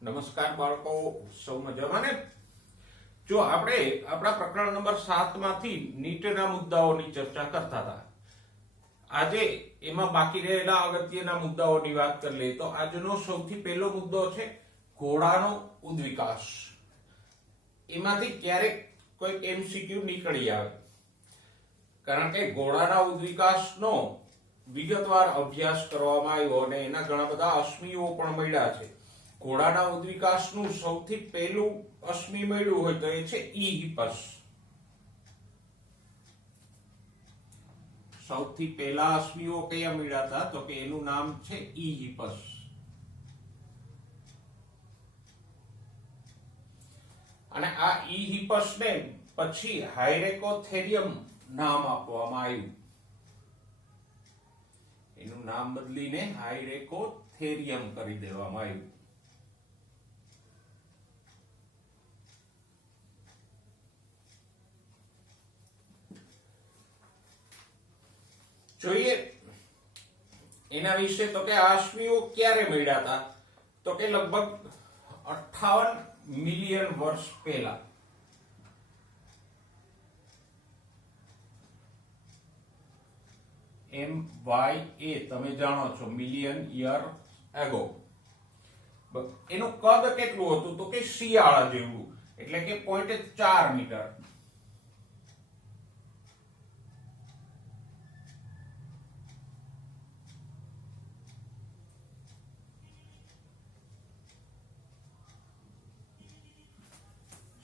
નમસ્કાર બાળકો, સૌ મજામાં ને? જો આપણે આપણા પ્રકરણ નંબર 7 માંથી નીચેના મુદ્દાઓની ચર્ચા કરતા હતા. આજે એમાં બાકી રહેલા અગત્યના મુદ્દાઓની વાત કરી લઈએ તો આજનો સૌથી પહેલો મુદ્દો છે ઘોડાનો ઉદ્વિકાસ. એમાંથી ક્યારેક કોઈક એમસીક્યુ નીકળી આવે, કારણ કે ઘોડાના ઉદ્વિકાસનો વિગતવાર અભ્યાસ કરવામાં આવ્યો અને એના ઘણા બધા અશ્મિઓ પણ મળ્યા છે. ઘોડાના ઉદ્વિકાસનું સૌથી પહેલું અશ્મિ મળ્યું હોય તો એ છે ઈહિપસ. સૌથી પહેલા અશ્મિઓ કયા મળ્યા હતા તો કે એનું નામ છે ઈહિપસ. અને આ ઈહિપસ ને પછી હાયરેકોથેરિયમ નામ આપવામાં આવ્યું. એનું નામ બદલીને હાયરેકોથેરિયમ કરી દેવામાં આવ્યું. જોઈએ એના વિશે તો કે અશ્મિઓ ક્યારે મળ્યા હતા તો કે લગભગ 58 મિલિયન વર્ષ પહેલા. MYA તમે જાણો છો, મિલિયન યર એગો. એનું કદ કેટલું હતું તો કે શિયાળા જેવું, એટલે કે 0.4 મીટર.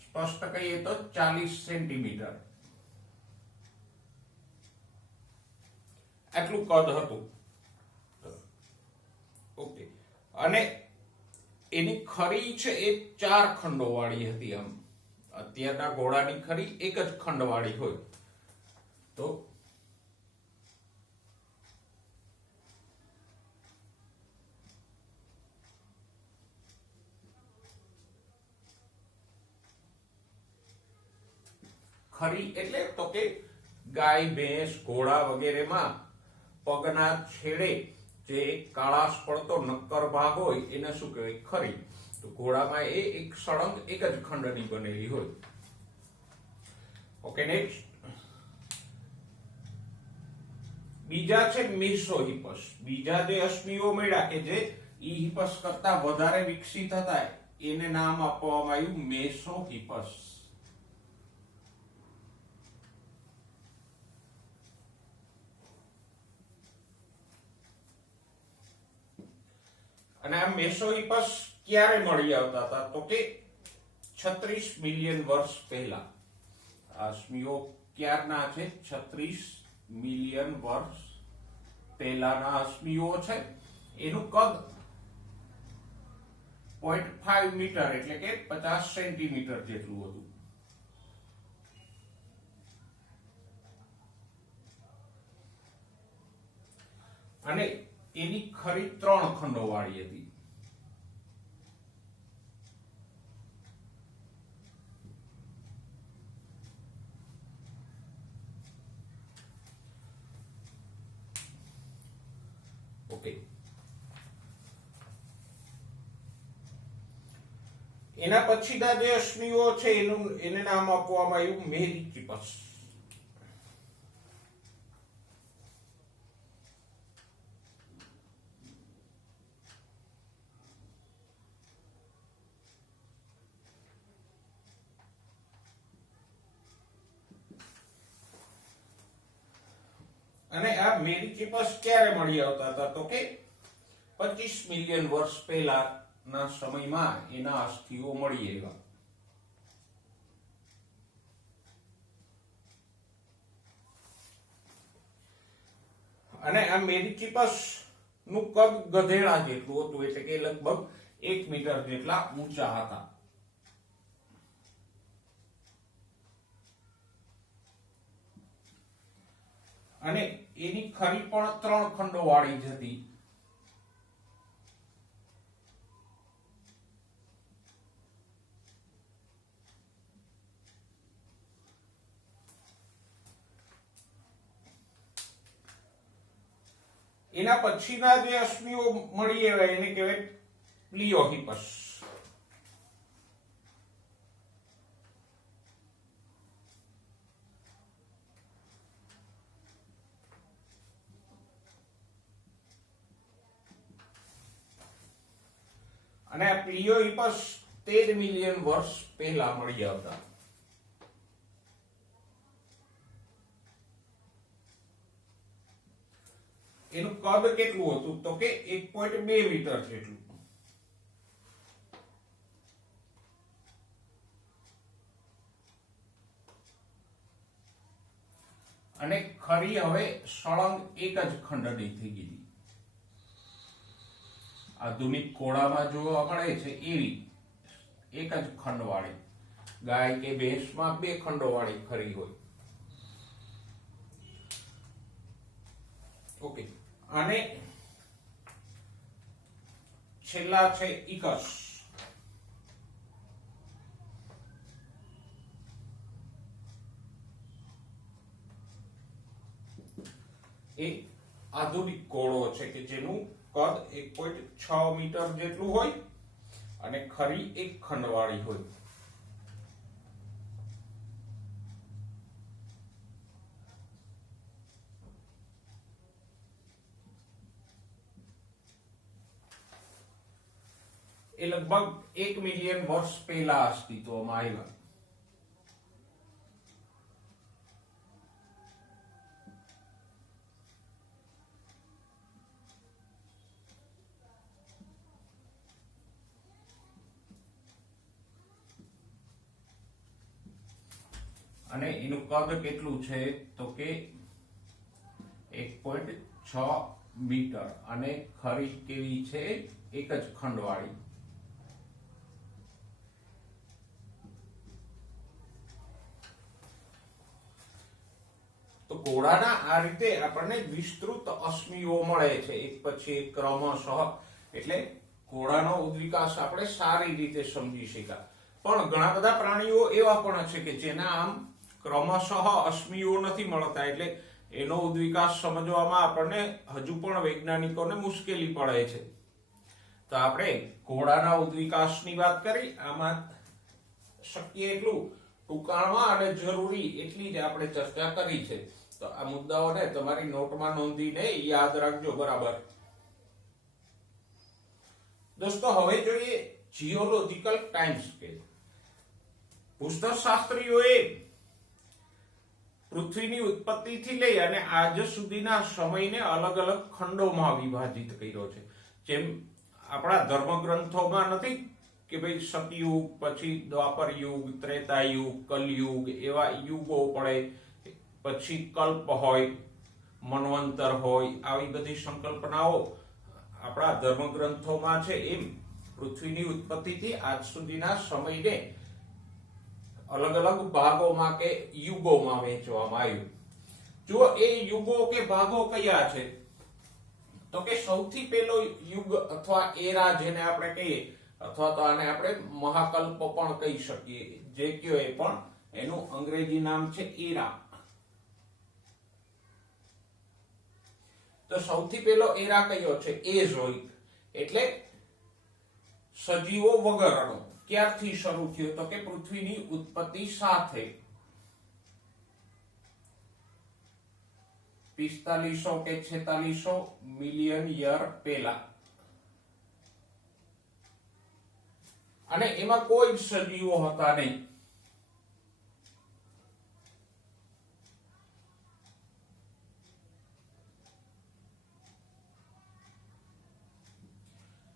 સ્પષ્ટ કહીએ તો 40 સેન્ટીમીટર આટલું કદ હતું. ઓકે. અને એની ખરી છે એ 4 ખંડો વાળી હતી. આમ અત્યારના ઘોડાની ખરી એક જ ખંડ વાળી હોય તો ખરી એટલે તો કે ગાય, ભેંસ, ઘોડા વગેરેમાં પગના છેડે જે કાળાશ પડતો નક્કર ભાગ હોય એને શું કહેવાય? ખરી. તો ઘોડામાં એ એક સળંગ એક જ ખંડની બનેલી હોય. Okay, next. બીજા છે મેસોહિપસ. બીજા જે અશ્મિઓ મળ્યા કે જે ઈહિપસ કરતા વધારે વિકસિત હતા એને નામ આપવામાં આવ્યું મેસોહિપસ. અને આ મેસોહિપસ ક્યારે મળી આવતા હતા તો કે 36 મિલિયન વર્ષ પહેલા. અશ્મિઓ ક્યારના છે? 36 મિલિયન વર્ષ પહેલાના અશ્મિઓ છે. એનું કદ 0.5 મીટર એટલે કે 50 સેન્ટીમીટર જેટલું હતું. અને એની ખરી 3 ખંડો વાળી હતી. ઓકે. એના પછીના જે અશ્મિઓ છે એને નામ આપવામાં આવ્યું મેરિચિપસ. અને આ મેરિચિપસ ક્યારે મળી આવતા હતા તો કે 25 મિલિયન વર્ષ પહેલા ના સમયમાં એના અસ્થિઓ મળી આવ્યા. અને આ મેરિચિપસ નું કદ ગધેડા જેટલું હતું, એટલે કે લગભગ 1 મીટર જેટલા ઊંચા હતા. અને એની ખરી પણ 3 ખંડો વાળી જ હતી. એના પછીના જે અશ્મિઓ મળી આવ્યા એને કહેવાય પ્લિયોહિપસ. અને આ પ્લિયોહિપસ 13 મિલિયન વર્ષ પહેલા મળી આવતા. એનું કદ કેટલું હતું તો કે 1.2 મીટર જેટલું. અને ખરી હવે સળંગ એક જ ખંડની થઈ ગઈ. આધુનિક ઘોડામાં જોવા મળે છે એવી એક જ ખંડવાળી. ગાય કે ભેંસમાં 2 ખંડોવાળી ખરી હોય. ઓકે, અને છેલ્લા છે ઇકસ. એ આધુનિક ઘોડો છે કે જેનું કદ 1.6 મીટર જેટલું હોય અને ખરી એક ખંડવાળી હોય. એ લગભગ 1 મિલિયન વર્ષ પહેલા અસ્તિત્વમાં આવ્યા. અને એનું કદ કેટલું છે તો કે 1.6 મીટર અને ખરી કેવી છે એક જ ખંડવાળી. તો ઘોડાના આ રીતે આપણને વિસ્તૃત અશ્મિઓ મળે છે એક પછી એક ક્રમશઃ. એટલે ઘોડાનો ઉદ્વિકાસ આપણે સારી રીતે સમજી શક્યા. પણ ઘણા બધા પ્રાણીઓ એવા પણ છે કે જેના આમ ક્રમશઃ અશ્મિઓ નથી મળતા. એટલે એનો ઉદ્વિકાસ સમજવામાં આપણને હજુ પણ વૈજ્ઞાનિકોને મુશ્કેલી પડે છે. તો આપણે ઘોડાના ઉદ્વિકાસની વાત કરી. આમાં શક્ય એટલું ટૂંકાણમાં અને જરૂરી એટલી જ આપણે ચર્ચા કરી છે. તો આ મુદ્દાઓને તમારી નોટમાં નોંધીને યાદ રાખજો. બરાબર દોસ્તો, હવે જોઈએ જીઓલોજીકલ ટાઈમ સ્કેલ. ભૂસ્તરશાસ્ત્રીઓએ પૃથ્વીની ઉત્પત્તિથી લઈ અને આજ સુધીના સમયને અલગ અલગ ખંડોમાં વિભાજિત કર્યો છે. જેમ આપણા ધર્મગ્રંથોમાં નથી કે ભાઈ સતયુગ, પછી દ્વાપર યુગ, ત્રેતા યુગ, કલયુગ, એવા યુગો પડે, પછી કલ્પ હોય, મન્વંતર હોય, આવી બધી સંકલ્પનાઓ આપણા ધર્મગ્રંથોમાં છે. એમ પૃથ્વીની ઉત્પત્તિથી આજ સુધીના સમયને અલગ અલગ ભાગોમાં કે યુગોમાં વહેંચવામાં આવ્યું. જો એ યુગો કે ભાગો કયા છે તો કે સૌથી પહેલો યુગ અથવા એરા જેને આપણે કહીએ, અથવા તો આને આપણે મહાકલ્પ પણ કહી શકીએ, જે કયો એ પણ એનું અંગ્રેજી નામ છે એરા. તો સૌથી પહેલો એરા કયો છે? એઝોઇક. એટલે સજીવો વગરનો. ક્યારથી શરૂ થયો તો કે પૃથ્વીની ઉત્પત્તિ સાથે 4500 કે 4600 મિલિયન યર પહેલા. અને એમાં કોઈ જ સજીવો હતા નહીં.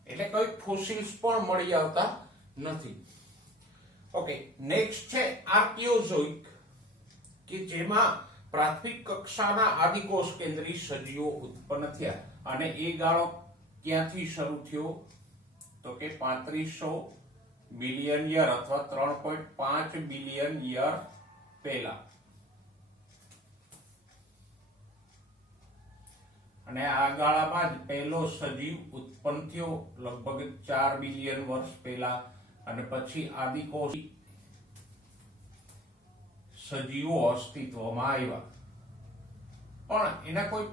એટલે કોઈ ફોસિલ્સ પણ મળી આવતા નથી. ઓકે, નેક્સ્ટ છે આર્કિયોઝોઇક, કે જેમાં પ્રાથમિક કક્ષાના આદિકોષ કેન્દ્રી સજીવો ઉત્પન્ન થયા. અને એ ગાળો ક્યાંથી શરૂ થયો તો કે 3500 મિલિયન યર અથવા 3.5 બિલિયન યર પહેલા. અને આ ગાળામાં જ પહેલો સજીવ ઉત્પન્ન થયો લગભગ 4 બિલિયન વર્ષ પહેલા. અને પછી આદિકોષ સજીવો અસ્તિત્વમાં આવ્યા. પણ એના કોઈ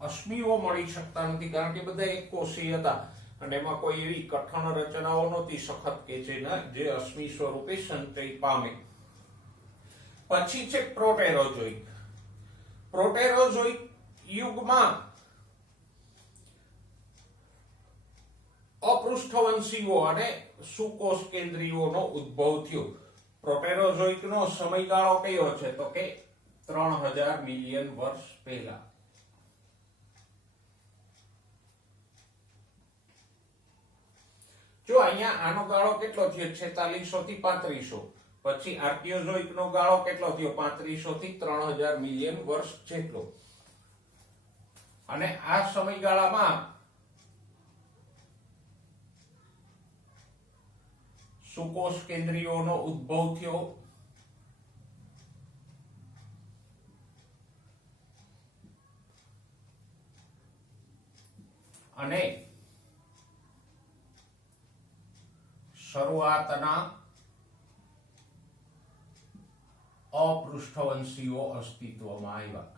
અશ્મિઓ મળી શકતા નથી, કારણ કે બધા એક કોષીય હતા અને એમાં કોઈ એવી કઠણ રચનાઓ નહોતી સખત કે જે અશ્મિ સ્વરૂપે સંચય પામે. પછી છે પ્રોટેરોઝોઇક. પ્રોટેરોઝોઇક યુગમાં અપૃષ્ઠવંશીઓ અને સુકોષ કેન્દ્રીયોનો ઉદ્ભવ થયો. પ્રોટેરોઝોઇક નો સમયગાળો કયો છે? તો કે 3000 મિલિયન વર્ષ પહેલા. જો અહીંયા આનો ગાળો કેટલો થયો? 4600 થી 3500. પછી આર્કિયોઝોઇક નો ગાળો કેટલો થયો? 3500 થી 3000 મિલિયન વર્ષ જેટલો. અને આ સમયગાળામાં સુકોષ કેન્દ્રીયોનો ઉદ્ભવ થયો. અને શરૂઆતના અપૃષ્ઠવંશીઓ અસ્તિત્વમાં આવ્યા.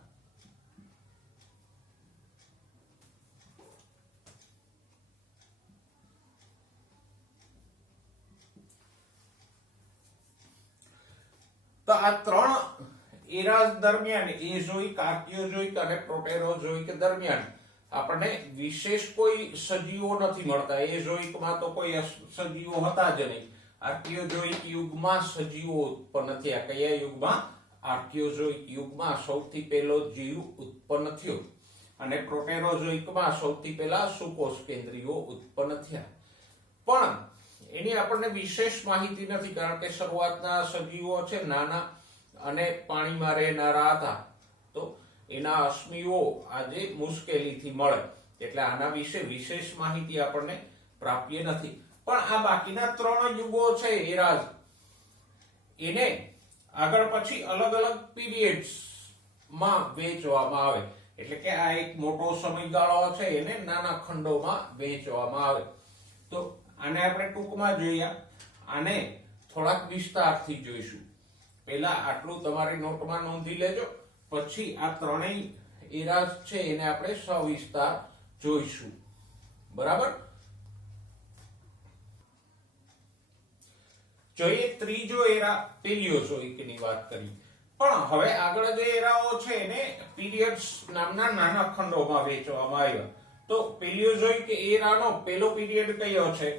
તો આ ત્રણ એરા દરમિયાન, એઝોઇક, આર્કિયોઝોઇક અને પ્રોટેરોઝોઇક દરમિયાન આપણને વિશેષ કોઈ સજીવો નથી મળતા. એઝોઇકમાં તો કોઈ સજીવો હતા જ નહીં. આર્કિયોઝોઇક યુગમાં સજીવો ઉત્પન્ન થયા. કયા યુગમાં? આર્કિયોઝોઇક યુગમાં સૌથી પહેલો જીવ ઉત્પન્ન થયો. અને પ્રોટેરોઝોઇકમાં સૌથી પહેલા સુકોષ કેન્દ્રીયો ઉત્પન્ન થયા. પણ એની આપણને વિશેષ માહિતી નથી, કારણ કે શરૂઆતના સજીવો છે નાના અને પાણીમાં રહેનારા હતા. તો એના અશ્મિઓ આજે મુશ્કેલીથી મળે, એટલે આના વિશે વિશેષ માહિતી આપણને પ્રાપ્ય નથી. પણ આ બાકીના ત્રણ યુગો છે એરાઝ, એને આગળ પછી અલગ અલગ પીરિયડ્સ માં વહેંચવામાં આવે. એટલે કે આ એક મોટો સમયગાળો છે, એને નાના ખંડોમાં વહેંચવામાં આવે. તો આને આપણે ટૂંકમાં જોઈએ, આને થોડાક વિસ્તારથી જોઈશું. પહેલા આટલું તમારી નોટમાં નોંધી લેજો, પછી આ ત્રણેય એરાઝ છે એને આપણે સવિસ્તાર જોઈશું. બરાબર? જોઈએ ત્રીજો એરા પેલિયોઝોઇક ની વાત કરી. પણ હવે આગળ જે એરાઓ છે એને પીરિયડ્સ નામના નાના ખંડોમાં વહેંચવામાં આવ્યા. તો પેલિયોઝોઇક એરાનો પહેલો પીરિયડ કયો છે?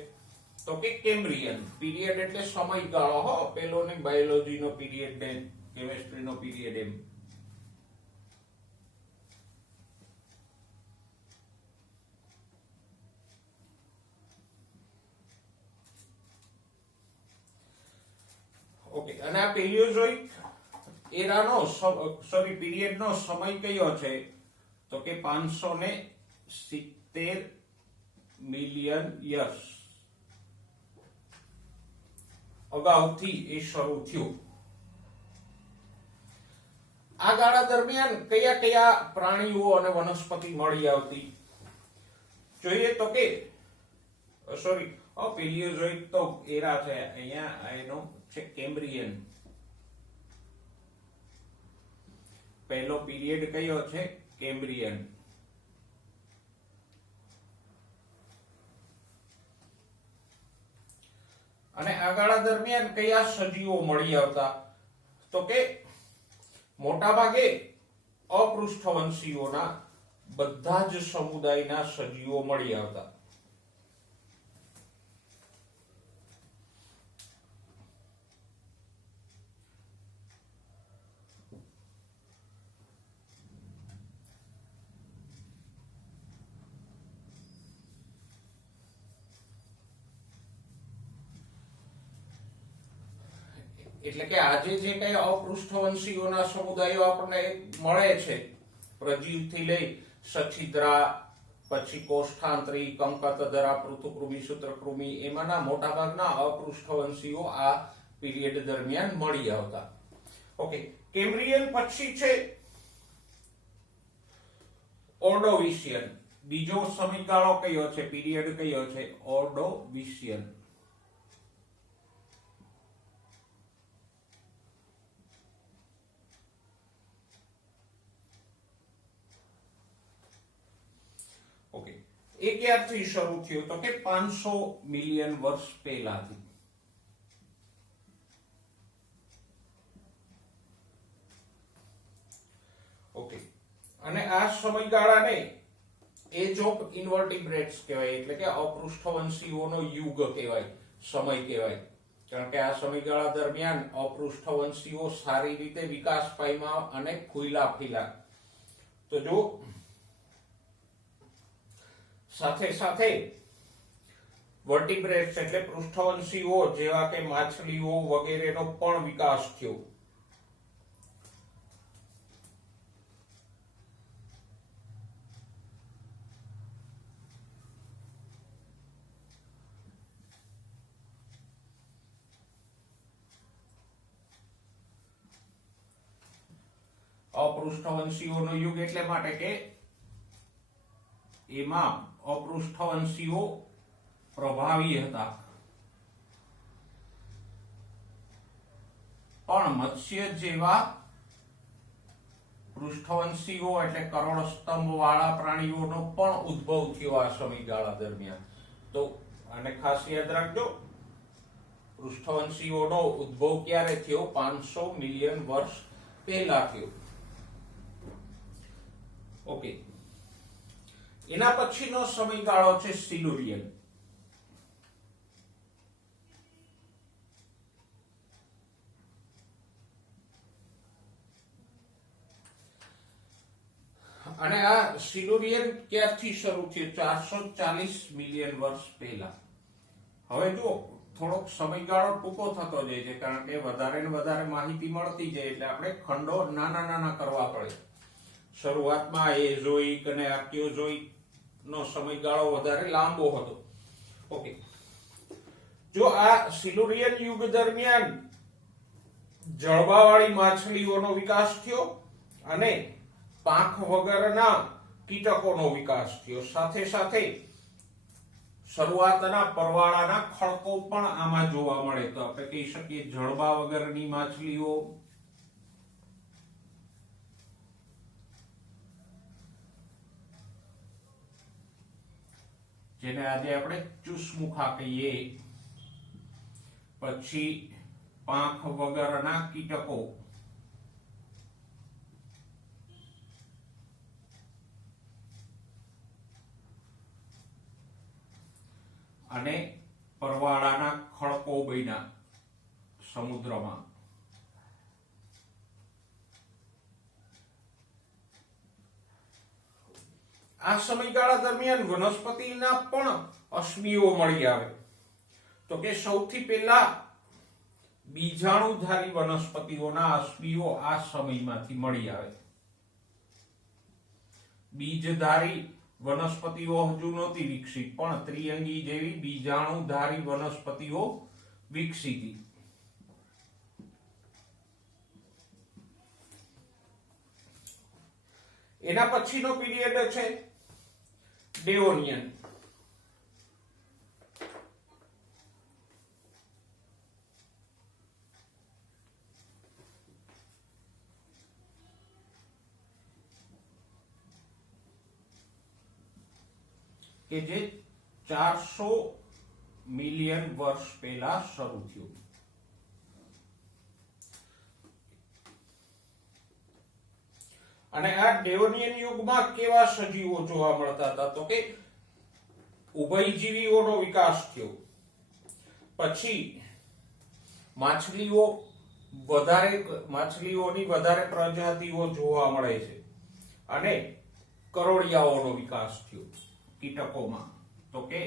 તો કે કેમ્બ્રિયન પીરિયડ, એટલે સમયગાળો. હો, પેલો ને બાયોલોજીનો પીરિયડ ને કેમિસ્ટ્રીનો પીરિયડ એમ. ઓકે, અને આ પેલિયોઝોઇક એરાનો પીરિયડનો સમય કયો છે? તો કે 570 મિલિયન યર્સ અગાઉથી એ શરૂ થયું. આ ગાળા દરમિયાન કયા કયા પ્રાણીઓ અને વનસ્પતિ મળી આવતી? જોઈએ તો કે પેલિયોઝોઇક તો એરા છે, અહીંયા એનો છે કેમ્બ્રિયન. પહેલો પીરિયડ કયો છે? કેમ્બ્રિયન. અને આ ગાળા દરમિયાન કયા સજીવો મળી આવતા? તો કે મોટા ભાગે અપૃષ્ઠવંશીઓના બધા જ સમુદાયના સજીવો મળી આવતા. એટલે કે આજે જે કઈ અપૃષ્ઠવંશીઓના સમુદાયો આપણને મળે છે, પ્રજીવથી લઈ સછિદ્રા, પછી કોષ્ઠાંતરી, કંકતધરા, પૃથુકૃમિ, સૂત્રકૃમિ, એમાંના મોટા ભાગના અપૃષ્ઠવંશીઓ આ પીરિયડ દરમિયાન મળી આવતા. ઓકે, કેમ્બ્રિયન પછી છે ઓર્ડોવિશિયન. બીજો સમયગાળો કયો છે? પીરિયડ કયો છે? ઓર્ડોવિશિયન. એ ક્યારથી શરૂ થયો તો કે 500 મિલિયન વર્ષ પહેલાથી. ઓકે, અને આ સમયગાળાને એજ ઓફ ઇન્વર્ટિબ્રેટ્સ કહેવાય, એટલે કે અપૃષ્ઠવંશીઓનો યુગ કહેવાય, સમય કહેવાય. કારણ કે આ સમયગાળા દરમિયાન અપૃષ્ઠવંશીઓ સારી રીતે વિકાસ પામ્યા અને ફૂલ્યા ફીલા. તો જો સાથે સાથે વર્ટિબ્રેટ્સ એટલે પૃષ્ઠવંશીઓ જેવા કે માછલીઓ વગેરેનો પણ વિકાસ થયો. અપૃષ્ઠવંશીઓનો યુગ એટલે માટે કે એમાં અપૃષ્ઠવંશીઓ પ્રભાવી હતા, પણ મત્સ્ય જેવા પૃષ્ઠવંશીઓ એટલે કરોડસ્તંભ વાળા પ્રાણીઓનો પણ ઉદ્ભવ થયો આ સમયગાળા દરમિયાન. તો આને ખાસ યાદ રાખજો, પૃષ્ઠવંશીઓનો ઉદ્ભવ ક્યારે થયો? 500 મિલિયન વર્ષ પહેલા થયો. ઓકે, એના પછીનો સમયગાળો છે સિલ્યુરિયન. અને આ સિલ્યુરિયન ક્યારથી શરૂ થયું? 440 મિલિયન વર્ષ પહેલા. હવે જો થોડોક સમયગાળો ટૂંકો થતો જાય છે, કારણ કે વધારે ને વધારે માહિતી મળતી જાય એટલે આપણે ખંડો નાના નાના કરવા પડે. શરૂઆતમાં એઝોઇક અને આર્કિયોઝોઇક નો સમયગાળો વધારે લાંબો હતો. ઓકે, જો આ સિલ્યુરિયન યુગ દરમિયાન જળબાવાળી માછલીઓનો વિકાસ થયો અને પાંખ વગરના કીટકોનો વિકાસ થયો. સાથે સાથે શરૂઆતના પરવાળાના ખડકો પણ આમાં જોવા મળે. તો આપણે કહી શકીએ જળબા વગરની માછલીઓ, જેને આજે આપણે ચુસમુખા કહીએ, પછી પાંખ વગરના કીટકો, અને પરવાળાના ખડકો બન્યા સમુદ્રમાં. આ સમયગાળા દરમિયાન વનસ્પતિના પણ અશ્મિઓ મળી આવે. તો કે સૌથી પહેલા બીજાણુધારી વનસ્પતિઓના અશ્મિઓ આ સમયમાંથી મળી આવે. બીજધારી વનસ્પતિઓ હજુ નહોતી વિકસી, પણ ત્રિઅંગી જેવી બીજાણુધારી વનસ્પતિઓ વિકસી હતી. એના પછીનો પીરિયડ છે ડેવોનિયન. કે જે 400 મિલિયન વર્ષ પહેલા શરૂ થયું. અને આ ડેવોનિયન યુગમાં કેવા સજીવો જોવા મળતા હતા? તો કે ઉભયજીવીઓનો વિકાસ થયો. પછી માછલીઓની વધારે પ્રજાતિઓ જોવા મળે છે, અને કરોળિયાઓનો વિકાસ થયો કીટકોમાં. તો કે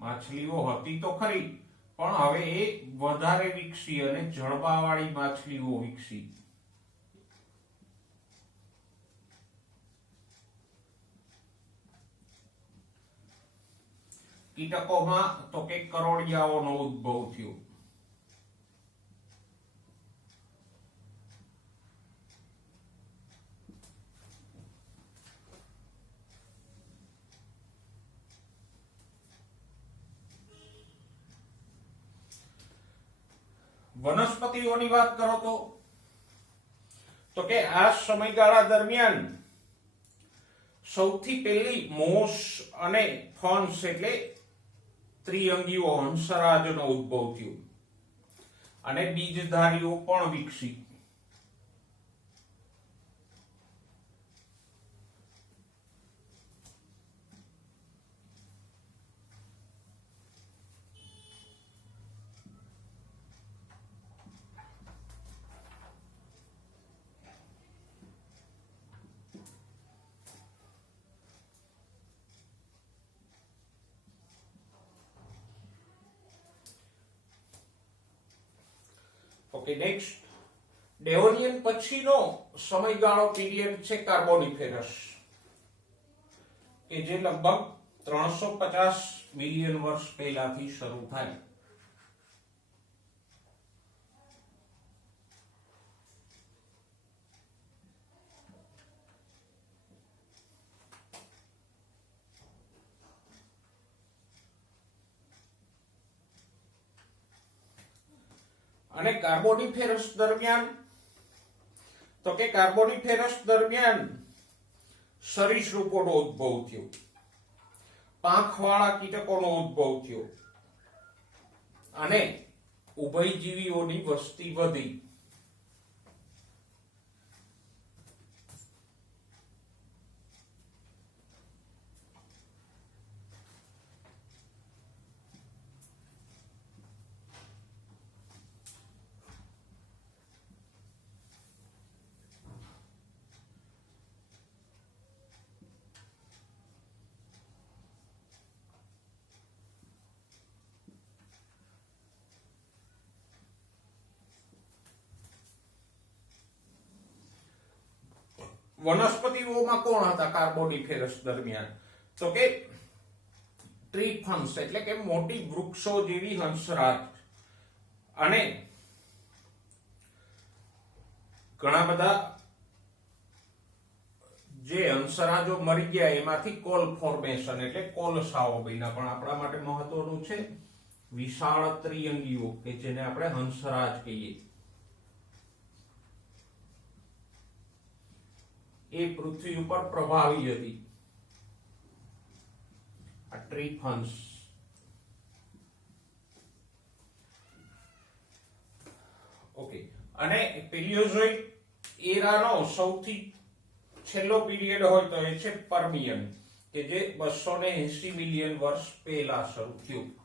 માછલીઓ હતી તો ખરી, પણ હવે એ વધારે વિકસી અને જળબાવાળી માછલીઓ વિકસી. કીટકોમાં તો કે કરોળિયાઓનો ઉદ્ભવ થયો. વનસ્પતિઓની વાત કરો તો કે આ સમયગાળા દરમિયાન સૌથી પહેલી મોસ અને ફોન્સ એટલે ત્રિઅંગીઓ હંસરાજનો ઉદ્ભવ થયો અને બીજધારીઓ પણ વિકસી. ઓકે, નેક્સ્ટ ડેવોનિયન પછીનો સમયગાળો પીરિયડ છે કાર્બોનિફેરસ, કે જે લગભગ 350 મિલિયન વર્ષ પહેલાથી શરૂ થાય. અને કાર્બોનિફેરસ દરમિયાન સરીસૃપોનો ઉદ્ભવ થયો, પાંખવાળા કીટકોનો ઉદ્ભવ થયો અને ઉભયજીવીઓની વસ્તી વધી. વનસ્પતિઓમાં કોણ હતા કાર્બોનિફેરસ દરમિયાન? તો કે ટ્રી ફંક્સ એટલે કે મોટી વૃક્ષો જેવી હંસરાજ અને ઘણા બધા જે હંસરાજો મરી ગયા એમાંથી કોલ ફોર્મેશન એટલે કોલસાઓ બન્યા. પણ આપણા માટે મહત્વનું છે વિશાળ ત્રિઅંગીઓ, કે જેને આપણે હંસરાજ કહીએ. એ પૃથ્વી ઉપર પ્રભાવી હતી, આ ટ્રી ફંક્સ. ઓકે, અને પેલિયોઝોઇક એરાનો સૌથી છેલ્લો પીરિયડ હોય તો એ છે પર્મિયન, કે જે 280 મિલિયન વર્ષ પહેલા શરૂ થયું.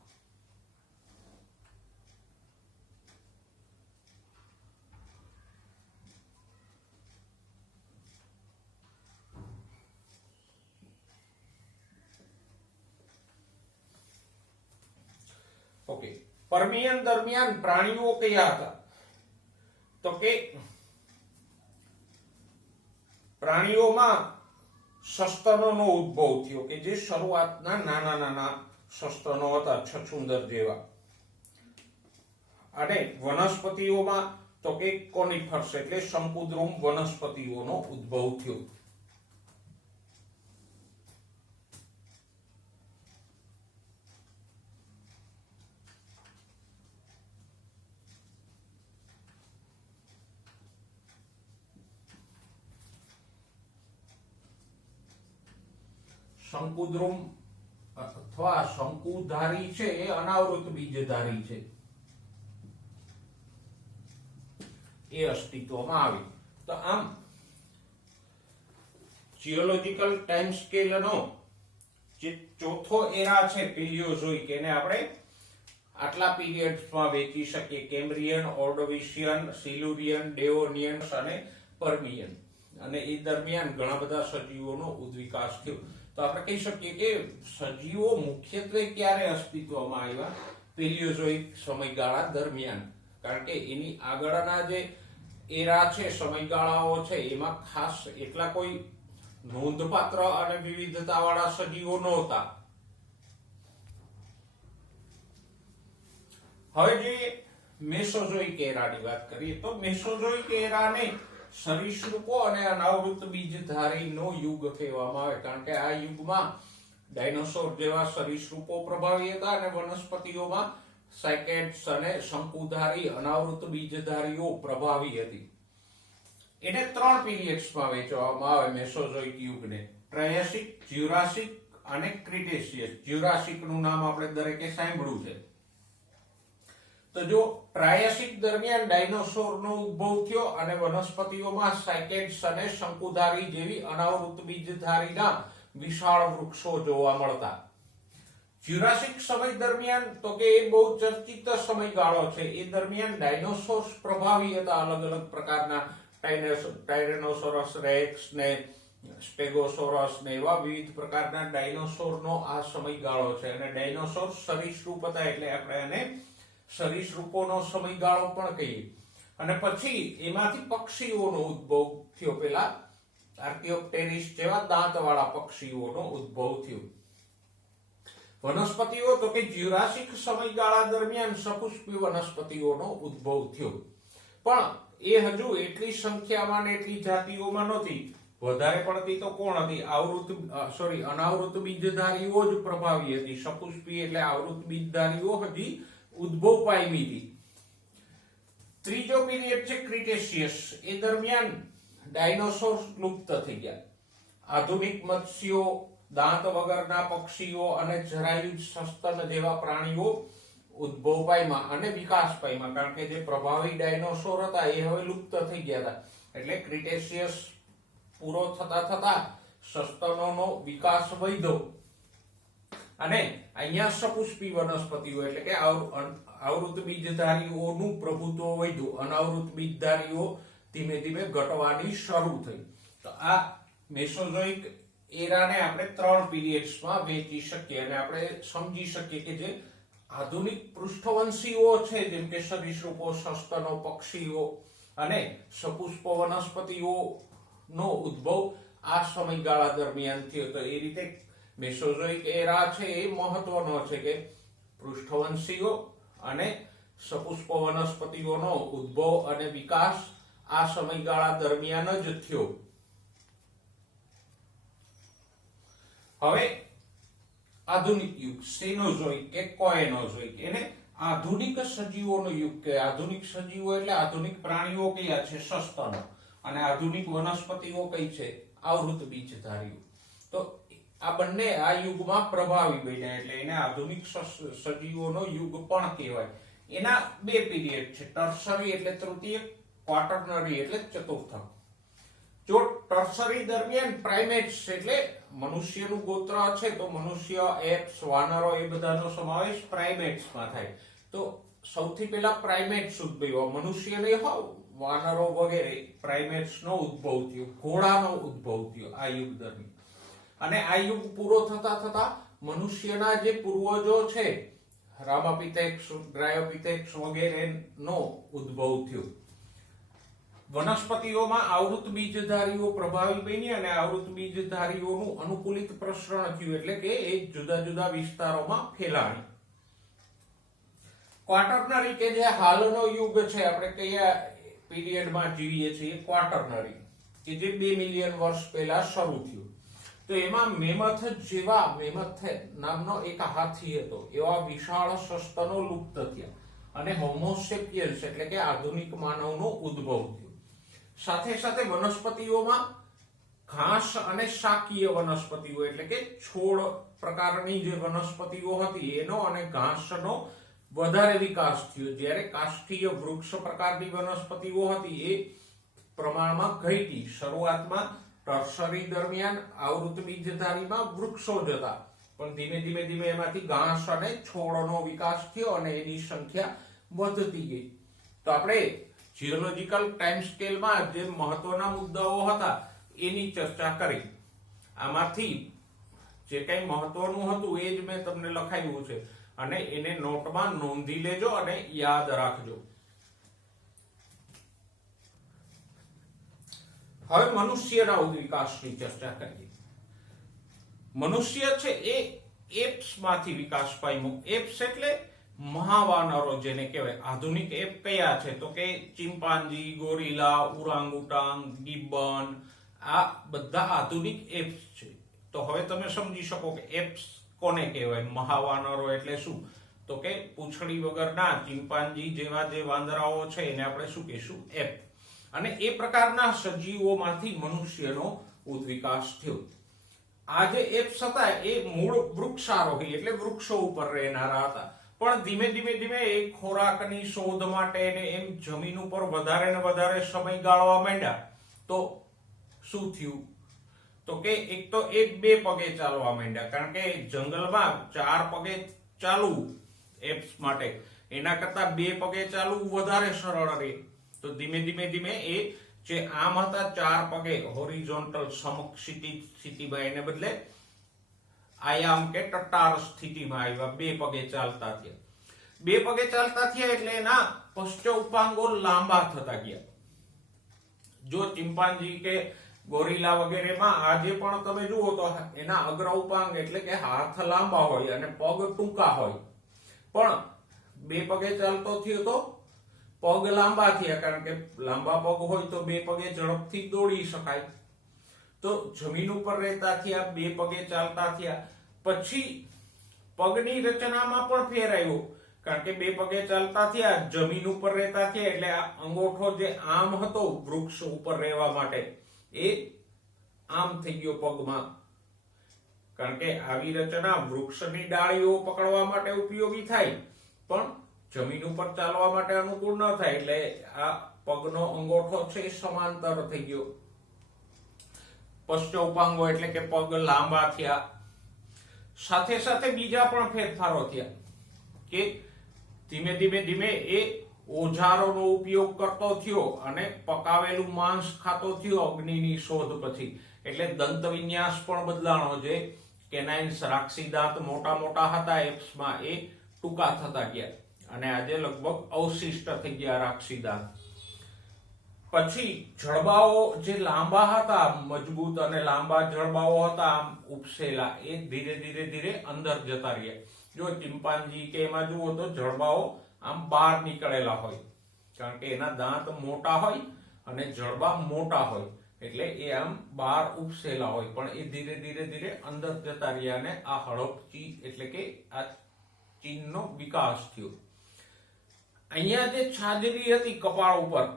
ઓકે, પર્મિયન દરમિયાન પ્રાણીઓ કયા હતા? તો કે પ્રાણીઓમાં સસ્તનોનો ઉદ્ભવ થયો, કે જે શરૂઆતના નાના નાના સસ્તનો હતા, છછુંદર જેવા. અને વનસ્પતિઓમાં તો કે કોનિફર્સ એટલે શંકુદ્રુમ વનસ્પતિઓનો ઉદ્ભવ થયો. શંકુદ્રુમ અથવા શંકુધારી છે એ અનાવૃત બીજધારી છે, એ અસ્તિત્વમાં આવી. તો આમ જીઓલોજીકલ ટાઈમ સ્કેલનો જે ચોથો એરા છે પેલિયોઝોઇક, એને આપણે આટલા પીરિયડ્સમાં વહેંચી શકીએ: કેમ્બ્રિયન, ઓર્ડોવિશિયન, સિલ્યુરિયન, ડેવોનિયન અને પર્મિયન. અને એ દરમિયાન ઘણા બધા સજીવોનો ઉદ્વિકાસ થયો. તો આપણે કહી શકીએ કે સજીવો મુખ્યત્વે ક્યારે અસ્તિત્વમાં આવ્યા? પેલિયોઝોઇક સમયગાળા દરમિયાન. કારણ કે એની આગળના જે એરા છે, સમયગાળાઓ છે, એમાં ખાસ એટલા કોઈ નોંધપાત્ર અને વિવિધતાવાળા સજીવો નહોતા. હવે જે મેસોઝોઇક એરાની વાત કરીએ તો મેસોઝોઇક એરાને સરીસૃપો અને અનાવૃત બીજધારીનો યુગ કહેવામાં આવે. કારણ કે આ યુગમાં ડાયનોસોર જેવા સરીસૃપો પ્રભાવી હતા અને વનસ્પતિઓમાં સાયકેડ્સ અને શંકુધારી અનાવૃત બીજધારીઓ પ્રભાવી હતી. એને 3 પીરિયડ્સમાં વહેંચવામાં આવે મેસોઝોઇક યુગને: ટ્રાયાસિક, જ્યુરાસિક અને ક્રિટેશિયસ. જ્યુરાસિકનું નામ આપણે દરેકે સાંભળ્યું છે. તો જો ટ્રાયાસિક દરમિયાન ડાયનોસોરનો ઉદ્ભવ થયો અને વનસ્પતિઓમાં સાયકેડ્સ અને શંકુધારી જેવી અનાવૃત બીજધારીના વિશાળ વૃક્ષો જોવા મળતા. જ્યુરાસિક સમય દરમિયાન તો કે એ બહુ ચર્ચિત સમયગાળો છે. એ દરમિયાન ડાયનોસોર્સ પ્રભાવી હતા. અલગ અલગ પ્રકારના ટાયરેનોસોરસ રેક્સ ને સ્ટેગોસોરસ ને એવા વિવિધ પ્રકારના ડાયનોસોરનો આ સમયગાળો છે. અને ડાયનોસોર સરીસૃપ હતા એટલે આપણે એને સરીસૃપોનો સમયગાળો પણ કહીએ. અને પછી એમાંથી પક્ષીઓનો ઉદ્ભવ થયો. પેલા આર્કિયોપ્ટેરિસ જેવા દાંતવાળા પક્ષીઓનો ઉદ્ભવ થયો. વનસ્પતિઓ તો કે જ્યુરાસિક સમયગાળા દરમિયાન સપુષ્પી વનસ્પતિઓનો ઉદ્ભવ થયો. પણ એ હજુ એટલી સંખ્યામાં ને એટલી જાતિઓમાં નહોતી. વધારે પડતી તો કોણ હતી? અનાવૃત બીજધારીઓ જ પ્રભાવી હતી. સપુષ્પી એટલે આવૃત બીજધારીઓ હજી ઉદ્ભવ પામી હતી. ત્રીજો પીરિયડ છે ક્રિટેશિયસ. એ દરમિયાન ડાયનોસોર લુપ્ત થઈ ગયા. આધુનિક મત્સ્યો, દાંત વગરના પક્ષીઓ અને જરાયુજ સસ્તન જેવા પ્રાણીઓ ઉદ્ભવ પામ્યા અને વિકાસ પામ્યા. કારણ કે જે પ્રભાવી ડાયનોસોર હતા એ હવે લુપ્ત થઈ ગયા હતા. એટલે ક્રિટેશિયસ પૂરો થતા સસ્તનોનો વિકાસ વધ્યો અને અહીંયા સપુષ્પી વનસ્પતિઓ એટલે કે આવૃત બીજધારીઓનું પ્રભુત્વ વધ્યું. અનાવૃત બીજધારીઓ ધીમે ધીમે ઘટવાની શરૂ થઈ. તો આ મેસોઝોઇક એરાને આપણે 3 પીરિયડ્સમાં વહેંચી શકીએ અને આપણે સમજી શકીએ કે જે આધુનિક પૃષ્ઠવંશીઓ છે જેમ કે સરીસૃપો, સસ્તનો, પક્ષીઓ અને સપુષ્પ વનસ્પતિઓનો ઉદ્ભવ આ સમયગાળા દરમિયાન થયો. તો એ રીતે મેસોઝોઇક એરા છે એ મહત્વનો છે કે પૃષ્ઠવંશીઓ અને સપુષ્પ વનસ્પતિઓનો ઉદ્ભવ અને વિકાસ આ સમયગાળા દરમિયાન જ થયો. હવે આધુનિક યુગ સેનોઝોઇક કે કોએનોઝોઇક, એને આધુનિક સજીવોનો યુગ કે આધુનિક સજીવો એટલે આધુનિક પ્રાણીઓ કયા છે? સસ્તનો. અને આધુનિક વનસ્પતિઓ કઈ છે? આવૃત બીજધારીઓ. તો આ બંને આ યુગમાં પ્રભાવી બન્યા એટલે એને આધુનિક સજીવોનો યુગ પણ કહેવાય. એના 2 પીરિયડ છે: ટર્સરી એટલે તૃતીય, ક્વાટર્નરી એટલે ચતુર્થ. જો ટર્સરી દરમિયાન પ્રાઇમેટ્સ એટલે મનુષ્યનું ગોત્ર છે તો મનુષ્ય, એપ્સ, વાનરો એ બધાનો સમાવેશ પ્રાઇમેટ્સમાં થાય. તો સૌથી પહેલા પ્રાઇમેટ્સ ઉદ્ભવ્યા. મનુષ્ય નહીં હોવ, વાનરો વગેરે પ્રાઇમેટ્સનો ઉદ્ભવ થયો. ઘોડાનો ઉદ્ભવ થયો આ યુગ દરમિયાન. અને આ યુગ પૂરો થતા મનુષ્યના જે પૂર્વજો છે રામાપિથેક્સ, ડ્રાયોપિથેક્સ વગેરેનો ઉદ્ભવ થયો. વનસ્પતિઓમાં આવૃત બીજધારીઓ પ્રભાવી બની અને આવૃત બીજધારીઓનું અનુકૂલિત પ્રસરણ થયું એટલે કે એ જુદા જુદા વિસ્તારોમાં ફેલાણી. ક્વાટર્નરી કે જે હાલનો યુગ છે, આપણે કયા પીરિયડમાં જીવીએ છીએ? ક્વાટર્નરી કે જે 2 મિલિયન વર્ષ પહેલા શરૂ થયું. તો એમાં મેમથ નામનો એક હાથી હતો. એવા વિશાળ સસ્તનો લુપ્ત થયા અને હોમોસેપિયન્સ એટલે કે આધુનિક માનવનો ઉદ્ભવ થયો. સાથે સાથે વનસ્પતિઓમાં ઘાસ અને શાકીય વનસ્પતિઓ એટલે કે છોડ પ્રકારની જે વનસ્પતિઓ હતી એનો અને ઘાસનો વધારે વિકાસ થયો. જ્યારે કાષ્ઠીય વૃક્ષ પ્રકારની વનસ્પતિઓ હતી એ પ્રમાણમાં ઘટી. શરૂઆતમાં ટર્સરી દરમિયાન આવૃત બીજધારીમાં વૃક્ષો જ હતા, પણ ધીમે ધીમે એમાંથી ઘાસ અને છોડનો વિકાસ થયો અને એની સંખ્યા વધતી ગઈ. તો આપણે જીઓલોજીકલ ટાઈમ સ્કેલમાં જે મહત્વના મુદ્દાઓ હતા એની ચર્ચા કરી. આમાંથી જે કઈ મહત્વનું હતું એ જ મેં તમને લખાવ્યું છે અને એને નોટમાં નોંધી લેજો અને યાદ રાખજો. હવે મનુષ્યના વિકાસની ચર્ચા કરીએ. મનુષ્ય છે એ એપ્સ માંથી વિકાસ પામ્યો. એપ્સ એટલે મહાવાનરો જેને કહેવાય. આધુનિક એપ કયા છે? તો કે ચિમ્પાન્જી, ગોરિલા, ઉરાંગુટાંગ, ગિબ્બન, આ બધા આધુનિક એપ્સ છે. તો હવે તમે સમજી શકો કે એપ્સ કોને કહેવાય? મહાવાનરો એટલે શું? તો કે પૂંછડી વગરના ચિમ્પાન્જી જેવા જે વાંદરાઓ છે એને આપણે શું કહીશું? એપ. અને એ પ્રકારના સજીવોમાંથી મનુષ્યનો ઉદ્વિકાસ થયો. આ જે એપ્સ હતા એ મૂળ વૃક્ષારોહી એટલે વૃક્ષો ઉપર રહેનારા હતા, પણ ધીમે ધીમે એ ખોરાકની શોધ માટે ને એમ જમીન ઉપર વધારે ને વધારે સમય ગાળવા માંડ્યા. તો શું થયું? તો કે એક તો એ 2 પગે ચાલવા માંડ્યા, કારણ કે જંગલમાં 4 પગે ચાલવું એપ્સ માટે એના કરતા 2 પગે ચાલવું વધારે સરળ રહે. તો ધીમે ધીમે એ જે આમ હતા 4 પગે હોરિઝોન્ટલ સમક્ષિતિજ સ્થિતિમાં, એને બદલે આયામ કે ટટ્ટાર સ્થિતિમાં આવ્યા, 2 પગે ચાલતા થયા. 2 પગે ચાલતા થયા એટલે એના પશ્ચ ઉપાંગો લાંબા થતા ગયા. જો ચિમ્પાન્જી કે ગોરીલા વગેરેમાં આજે પણ તમે જુઓ તો એના અગ્ર ઉપાંગ એટલે કે હાથ લાંબા હોય અને પગ ટૂંકા હોય, પણ 2 પગે ચાલતો થયો તો પગ લાંબા થયા, કારણ કે લાંબા પગ હોય તો 2 પગે ઝડપથી દોડી શકાય. તો જમીન ઉપર રહેતા થયા, 2 પગે ચાલતા થયા. પછી પગની રચનામાં પણ ફેર આવ્યો, કારણ કે 2 પગે ચાલતા થયા, જમીન ઉપર રહેતા થયા, એટલે આ અંગોઠો જે આમ હતો વૃક્ષ ઉપર રહેવા માટે એ આમ થઈ ગયો પગમાં, કારણ કે આવી રચના વૃક્ષની ડાળીઓ પકડવા માટે ઉપયોગી થાય, પણ જમીન ઉપર ચાલવા માટે અનુકૂળ ન થાય, એટલે આ પગનો અંગોઠો છે સમાંતર થઈ ગયો. પશ્ચ ઉપાંગો એટલે કે પગ લાંબા થયા. સાથે સાથે બીજા પણ ફેરફારો થયા કે ધીમે ધીમે એ ઓજારોનો ઉપયોગ કરતો થયો અને પકાવેલું માંસ ખાતો થયો અગ્નિની શોધ પછી. એટલે દંત વિન્યાસ પણ બદલાણો. જે કેનાઇન્સ રાક્ષી દાંત મોટા મોટા હતા એપ્સમાં એ ટૂંકા થતા ગયા અને આજે લગભગ અવશિષ્ટ થઈ ગયા રાક્ષી દાંત. પછી જડબાઓ જે લાંબા હતા, મજબૂત અને લાંબા જડબાઓ હતા આમ ઉપસેલા, એ ધીરે ધીરે અંદર જતા રહ્યા. જો ચિમ્પાન્જી કે એમાં જુઓ તો જડબાઓ આમ બહાર નીકળેલા હોય, કારણ કે એના દાંત મોટા હોય અને જડબા મોટા હોય, એટલે એ આમ બહાર ઉપસેલા હોય, પણ એ ધીરે ધીરે અંદર જતા રહ્યા અને આ હડપચી એટલે કે આ ચીનનો વિકાસ થયો. અહીંયા જે છાજલી હતી કપાળ ઉપર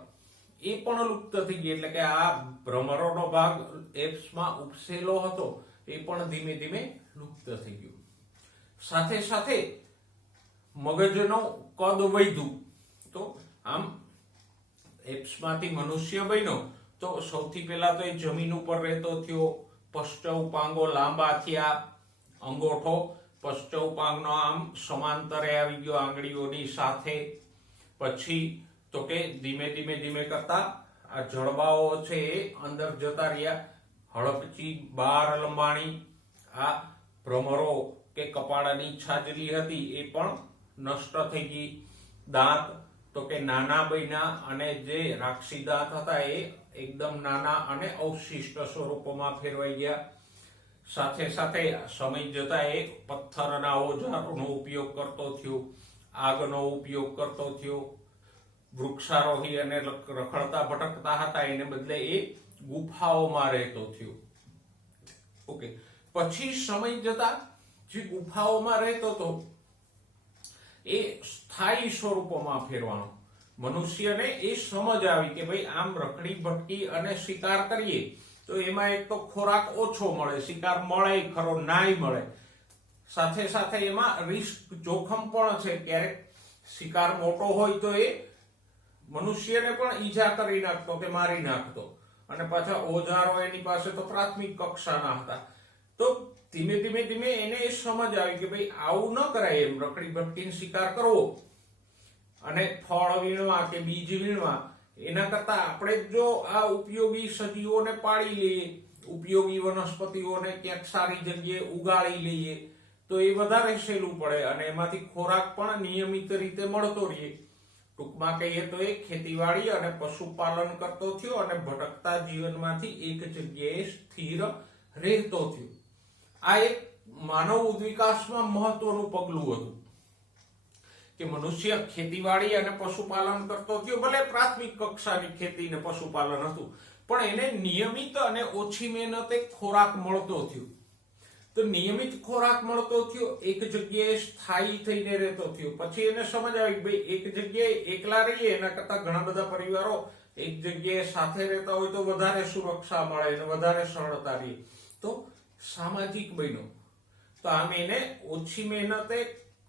એ પણ લુપ્ત થઈ ગઈ, એટલે કે આ ભ્રમરોનો ભાગ એપ્સમાં ઉપસેલો હતો એ પણ ધીમે ધીમે લુપ્ત થઈ ગયો. સાથે સાથે મગજનો કદ વધ્યું. તો આમ એપ્સમાંથી મનુષ્ય બન્યો તો સૌથી પહેલા તો એ જમીન ઉપર રહેતો થયો, પશ્ચ ઉપાંગો લાંબા થયા, અંગોઠો પશ્ચ ઉપાંગનો આમ સમાંતરે આવી ગયો આંગળીઓની સાથે. પછી તો કે ધીમે કરતા આ જડબાઓ છે એ અંદર જતા રહ્યા, હડપચી બહાર લંબાણી. આ ભ્રમરો કે કપાળની છાજલી હતી એ પણ નષ્ટ થઈ ગઈ. દાંત તો કે નાના બન્યા અને જે રાક્ષી દાંત હતા એ એકદમ નાના અને અવશિષ્ટ સ્વરૂપોમાં ફેરવાઈ ગયા. સાથે સાથે સમય જતા એ પથ્થરના ઓજારોનો ઉપયોગ કરતો થયો, આગનો ઉપયોગ કરતો થયો. વૃક્ષારોહી અને રખડતા ભટકતા હતા એને બદલે એ ગુફાઓમાં રહેતો થયો. ઓકે, પછી સમય જતા જે ગુફાઓમાં રહેતો હતો એ સ્થાયી સ્વરૂપોમાં ફેરવાનો. મનુષ્યને એ સમજ આવી કે ભાઈ આમ રખડી ભટકી અને શિકાર કરીએ તો એમાં એક તો ખોરાક ઓછો મળે, શિકાર મળે ખરો નાય મળે, સાથે સાથે એમાં રિસ્ક જોખમ પણ છે. ક્યારેક શિકાર મોટો હોય તો એ મનુષ્યને પણ ઈજા કરી નાખતો કે મારી નાખતો, અને પાછા ઓજારો એની પાસે તો પ્રાથમિક કક્ષાના હતા. તો ધીમે ધીમે એને એ સમજ આવી કે ભાઈ આવું ન કરાય, એમ રખડી ભટકીને શિકાર કરવો અને ફળ વીણવા કે બીજ વીણવા, એના કરતા આપણે જો આ ઉપયોગી સજીવોને પાળી લઈએ, ઉપયોગી વનસ્પતિઓને ક્યાંક સારી જગ્યાએ ઉગાડી લઈએ તો એ વધારે સહેલું પડે અને એમાંથી ખોરાક પણ નિયમિત રીતે મળતો રહે. ટૂંકમાં કહીએ તો એ ખેતીવાડી અને પશુપાલન કરતો થયો અને ભટકતા જીવનમાંથી એક જગ્યાએ સ્થિર રહેતો થયો. આ એક માનવ ઉદ્વિકાસમાં મહત્વનું પગલું હતું કે મનુષ્ય ખેતીવાડી અને પશુપાલન કરતો થયો. ભલે પ્રાથમિક કક્ષાની ખેતી ને પશુપાલન હતું, પણ એને નિયમિત અને ઓછી મહેનતે ખોરાક મળતો થયો. તો નિયમિત ખોરાક મળતો થયો, એક જગ્યાએ સ્થાયી થઈને રહેતો થયો. પછી એને સમજ આવી ભાઈ એક જગ્યાએ એકલા રહીએ એના કરતા ઘણા બધા પરિવારો એક જગ્યાએ સાથે રહેતા હોય તો વધારે સુરક્ષા મળે અને વધારે સરળતા રહે, તો સામાજિક બન્યો. તો આમ એને ઓછી મહેનતે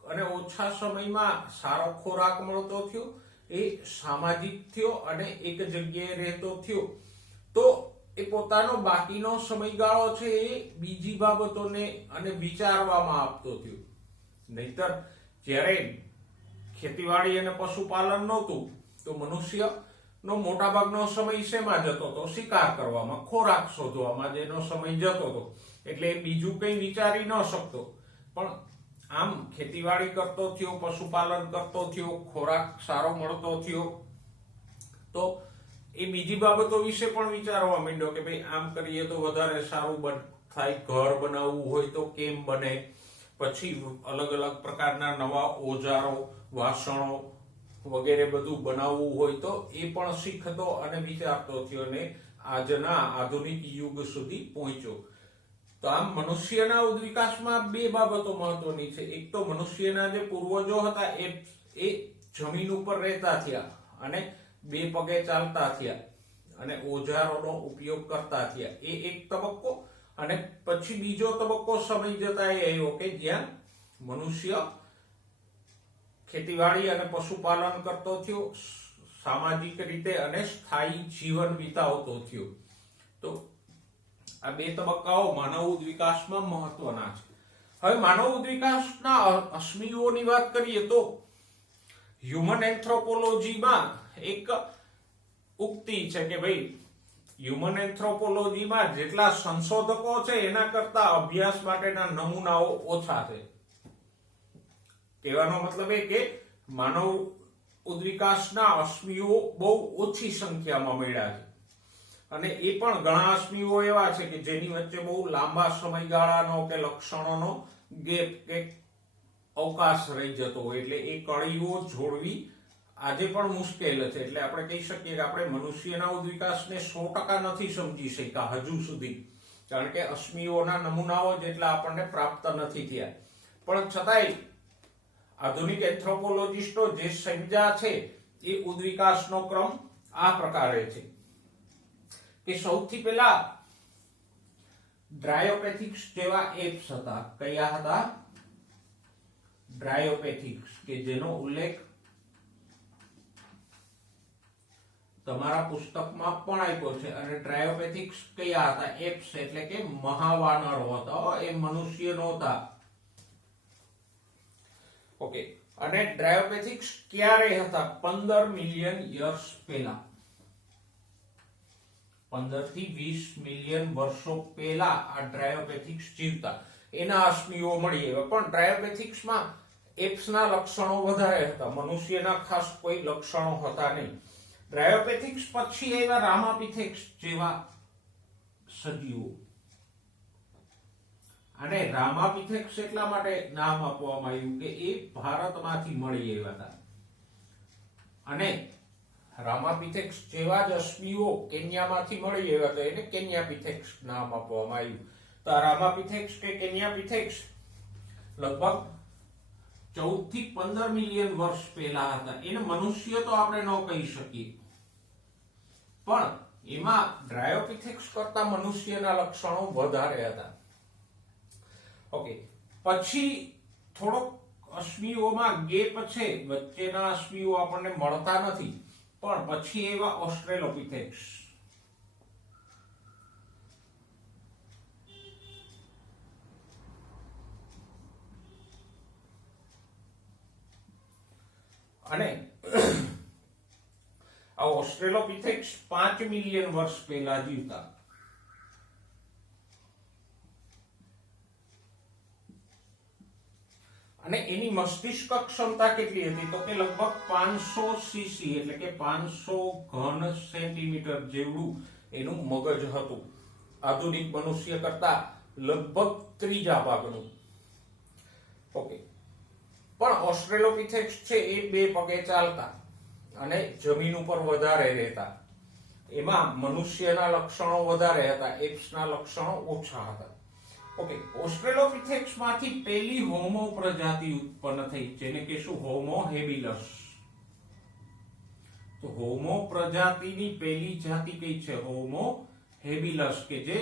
અને ઓછા સમયમાં સારો ખોરાક મળતો થયો, એ સામાજિક થયો અને એક જગ્યાએ રહેતો થયો. તો એ પોતાનો બાકીનો સમયગાળો છે એ બીજી બાબતોને અને વિચારવામાં આપતો થયો. નહીતર જ્યારે ખેતીવાડી અને પશુપાલન નહોતું તો મનુષ્યનો મોટા ભાગનો સમય શેમાં જતો હતો? શિકાર કરવામાં, ખોરાક શોધવામાં જેનો સમય જતો હતો. એટલે એ બીજું કંઈ વિચારી ન શકતો. પણ આમ ખેતીવાડી કરતો થયો, પશુપાલન કરતો થયો, ખોરાક સારો મળતો થયો, તો એ બીજી બાબતો વિશે પણ વિચારવા માંડ્યો કે ભાઈ આમ કરીએ તો વધારે સારું થાય, ઘર બનાવવું હોય તો કેમ બને, પછી અલગ અલગ પ્રકારના નવા ઓજારો, વાસણો વગેરે બધું બનાવવું હોય તો એ પણ શીખતો અને વિચારતો થયો અને આજના આધુનિક યુગ સુધી પહોંચ્યો. તો આમ મનુષ્યના વિકાસમાં બે બાબતો મહત્વની છે. એક તો મનુષ્યના જે પૂર્વજો હતા એ જમીન ઉપર રહેતા થયા અને બે પગે ચાલતા થયા અને ઓજારોનો ઉપયોગ કરતા થયા, એ એક તબક્કો. અને પછી બીજો તબક્કો સમય જતા એ આવ્યો કે જ્યાં મનુષ્ય ખેતીવાડી અને પશુપાલન કરતો થયો, સામાજિક રીતે અને સ્થાયી જીવન વિતાવતો થયો. તો આ બે તબક્કાઓ માનવ વિકાસમાં મહત્વના છે. હવે માનવ વિકાસના અશ્મિઓની વાત કરીએ તો હ્યુમન એન્થ્રોપોલોજીમાં એક ઉક્તિ છે કે ભાઈ હ્યુમન એન્થ્રોપોલોજીમાં જેટલા સંશોધકો છે એના કરતા અભ્યાસ માટેના નમૂનાઓ ઓછા છે. કહેવાનો મતલબ એ કે માનવ ઉદ્વિકાસના અશ્મિઓ બહુ ઓછી સંખ્યામાં મળ્યા છે અને એ પણ ઘણા અશ્મિઓ એવા છે કે જેની વચ્ચે બહુ લાંબા સમયગાળાનો કે લક્ષણોનો ગેપ કે અવકાશ રહી જતો હોય, એટલે એ કળીઓ જોડવી આજે પણ મુશ્કેલ છે. એટલે આપણે કહી શકીએ કે આપણે મનુષ્યના ઉદ્વિકાસને 100% નથી સમજી શક્યા હજુ સુધી, કારણ કે અશ્મિઓના નમૂનાઓ જેટલા આપણને પ્રાપ્ત નથી થયા. પણ છતાંય આધુનિક એન્થ્રોપોલોજીસ્ટો જે સમજ્યા છે એ ઉદ્વિકાસનો ક્રમ આ પ્રકારે છે કે સૌથી પહેલા ડ્રાયોપેથિક્સ જેવા એપ્સ હતા. કયા હતા? ડ્રાયોપેથિક્સ, કે જેનો ઉલ્લેખ તમારા પુસ્તકમાં પણ આપ્યો છે. અને ડ્રાયોપેથિક્સ કયા હતા? એપ્સ એટલે કે મહાવાનરો હતા, એ મનુષ્ય નહોતા. ઓકે. અને ડ્રાયોપેથિક્સ ક્યારે હતા? 15 મિલિયન યર્સ પહેલા, 15 થી 20 મિલિયન વર્ષો પહેલા આ ડ્રાયોપેથિક્સ જીવતા. એના અશ્મિઓ મળી આવ્યા. પણ ડ્રાયોપેથિક્સમાં એપ્સના લક્ષણો વધારે હતા, મનુષ્યના ખાસ કોઈ લક્ષણો હતા નહીં. ડ્રાયોપેથિક્સ પછી આવ્યા રામાપિથેક્સ જેવા સજીવો. અને રામાપિથેક્સ એટલા માટે નામ આપવામાં આવ્યું કે એ ભારતમાંથી મળી આવ્યા હતા. અને રામાપિથેક્સ જેવા જ અશ્મિઓ કેન્યામાંથી મળી આવ્યા હતા, એને કેન્યાપિથેક્સ નામ આપવામાં આવ્યું. તો આ રામાપિથેક્સ કે કેન્યાપિથેક્સ લગભગ 14 થી 15 મિલિયન વર્ષ પહેલા હતા. એને મનુષ્ય તો આપણે ન કહી શકીએ, પણ એમાં ડ્રાયોપિથેક્સ કરતા મનુષ્યના લક્ષણો વધારે હતા. ઓકે. પછી થોડોક અશ્મિઓમાં ગેપ છે, વચ્ચેના અશ્મિઓ આપણને મળતા નથી. પણ પછી એવા ઓસ્ટ્રેલોપિથેક્સ, અને આ ઓસ્ટ્રેલોપિથેક્સ 5 મિલિયન વર્ષ પહેલા જીવતા. અને એની મસ્તિષ્ક ક્ષમતા કેટલી હતી? તો કે લગભગ 500 સીસી એટલે કે 500 ઘન સેન્ટીમીટર જેવડું એનું મગજ હતું. આધુનિક મનુષ્ય કરતા લગભગ ત્રીજા ભાગનું. ઓકે. પણ ઓસ્ટ્રેલોપિથેક્સ છે એ બે પગે ચાલતા અને જમીન ઉપર વધારે રહેતા. એમાં મનુષ્યના લક્ષણો વધારે હતા, એપ્સના લક્ષણો ઓછા હતા. ઓકે, ઓસ્ટ્રેલોપિથેક્સ માંથી પહેલી હોમો પ્રજાતિ ઉત્પન્ન થઈ જેને કહેશું હોમો હેબિલસ. તો હોમો પ્રજાતિની પહેલી જાતિ કઈ છે? હોમો હેબિલસ, કે જે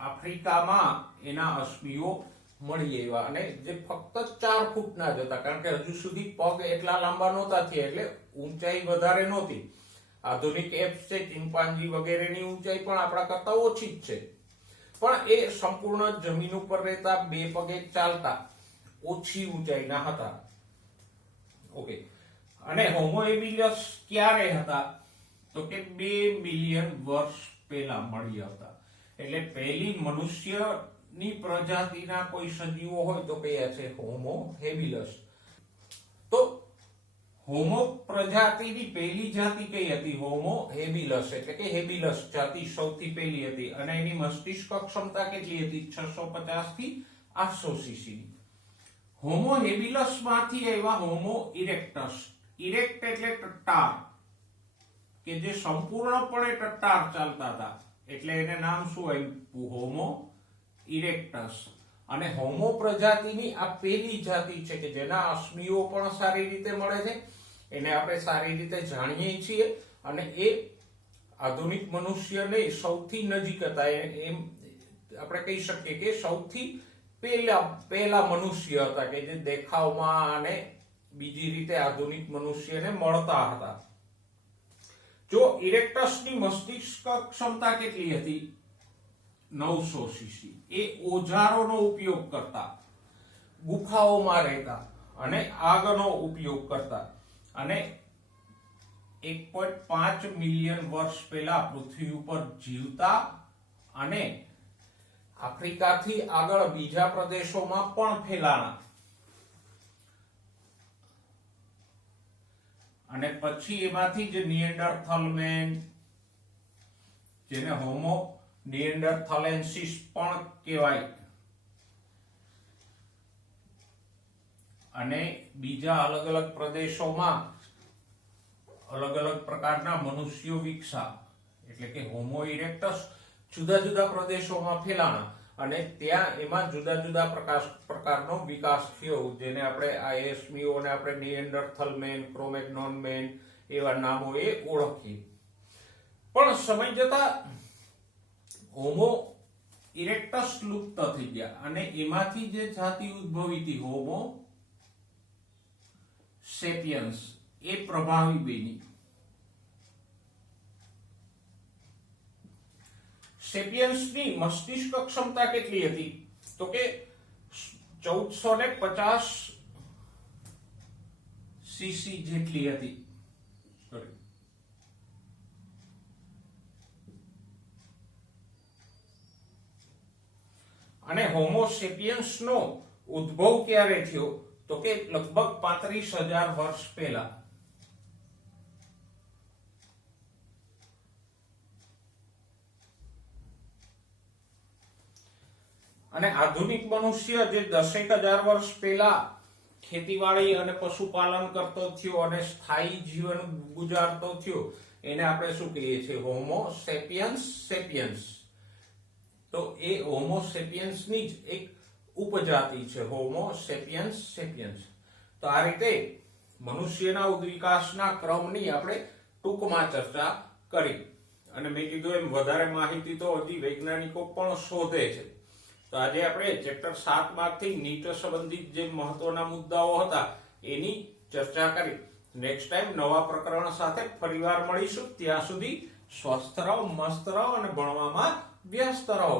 આફ્રિકામાં એના અશ્મિઓ મળી આવ્યા અને જે ફક્ત 4 ફૂટના જ હતા, કારણ કે હજુ સુધી પગ એટલા લાંબા નહોતા થયા એટલે ઊંચાઈ વધારે નહોતી. આધુનિક એપ્સ છે, ચિમ્પાન્જી વગેરેની ઊંચાઈ પણ આપણા કરતા ઓછી જ છે, પણ એ સંપૂર્ણ જમીન ઉપર રહેતા, 2 પગે ચાલતા, ઓછી ઊંચાઈના હતા. ઓકે, અને હોમો હેબિલસ ક્યારે હતા? તો કે 2 મિલિયન વર્ષ પહેલા મળી આવતા. એટલે પહેલી મનુષ્યની પ્રજાતિના કોઈ સજીવો હોય તો કયા છે? હોમો હેબિલસ. તો હોમો પ્રજાતિની પહેલી જાતિ કઈ હતી? હોમો હેબિલસ, એટલે કે હેબિલસ જાતિ સૌથી પહેલી હતી અને એની મસ્તિષ્ક ક્ષમતા કેટલી હતી? 650 થી 800 સીસી. હોમો હેબિલસ માંથી આવ્યા હોમો ઇરેક્ટસ. ઇરેક્ટ એટલે ટટ્ટાર, કે જે સંપૂર્ણપણે ટટ્ટાર ચાલતા હતા, એટલે એને નામ શું આપ્યું? હોમો ઇરેક્ટસ. અને હોમો પ્રજાતિની આ પહેલી જાતિ છે કે જેના અશ્મિઓ પણ સારી રીતે મળે છે, એને આપણે સારી રીતે જાણીએ છીએ અને એ આધુનિક મનુષ્યને સૌથી નજીક હતા. એમ આપણે કહી શકીએ કે સૌથી પહેલા મનુષ્ય હતા કે જે દેખાવમાં અને બીજી રીતે આધુનિક મનુષ્યને મળતા હતા. જો ઇરેક્ટસની મસ્તિષ્ક ક્ષમતા કેટલી હતી? 900 સીસી. એ ઓજારોનો ઉપયોગ કરતા, ગુફાઓમાં રહેતા અને આગનો ઉપયોગ કરતા અને 1.5 મિલિયન વર્ષ પહેલા પૃથ્વી ઉપર જીવતા અને આફ્રિકાથી આગળ બીજા પ્રદેશોમાં પણ ફેલાણા. અને પછી એમાંથી જે નિએન્ડરથલ મેન, જેને હોમો નિએન્ડરથાલેન્સિસ પણ કહેવાય, અને બીજા અલગ અલગ પ્રદેશોમાં અલગ અલગ પ્રકારના મનુષ્યો વિકસા. એટલે કે હોમો ઇરેક્ટસ જુદા જુદા પ્રદેશોમાં ફેલાણા અને ત્યાં એમાં જુદા જુદા પ્રકારનો વિકાસ થયો, જેને આપણે આ એસ્મિઓને આપણે નિએન્ડરથલ મેન, ક્રોમેગ્નોન મેન એવા નામોએ ઓળખીએ. પણ સમય જતા હોમો ઇરેક્ટસ લુપ્ત થઈ ગયા અને એમાંથી જે જાતિ ઉદ્ભવી હતી હોમો સેપિયન્સ, એ પ્રભાવી બની. સેપિયન્સની મસ્તિષ્ક ક્ષમતા કેટલી હતી? તો કે 1450 સીસી જેટલી હતી. અને હોમો સેપિયન્સ નો ઉદ્ભવ ક્યારે થયો? તો કે લગભગ 35,000 વર્ષ પહેલા. અને આધુનિક મનુષ્ય જે 10,000 વર્ષ પહેલા ખેતીવાડી અને પશુપાલન કરતો થયો અને સ્થાયી જીવન ગુજારતો થયો, એને આપણે શું કહીએ છીએ? હોમો સેપિયન્સ સેપિયન્સ. તો એ હોમો સેપિયન્સ ની જ એક ઉપજાતિ છે, હોમો સેપિયન્સ સેપિયન્સ. તો આ રીતે મનુષ્યના વિકાસના ક્રમની આપણે ટૂંકમાં ચર્ચા કરી અને મેં કીધું એમ વધારે માહિતી તો હજી વૈજ્ઞાનિકો પણ શોધે છે. તો આજે આપણે ચેપ્ટર 7 માંથી નીટ સંબંધિત જે મહત્વના મુદ્દાઓ હતા એની ચર્ચા કરી. નેક્સ્ટ ટાઈમ નવા પ્રકરણ સાથે ફરીવાર મળીશું. ત્યાં સુધી સ્વસ્થ રહો, મસ્ત રહો અને ભણવામાં વ્યસ્ત રહો.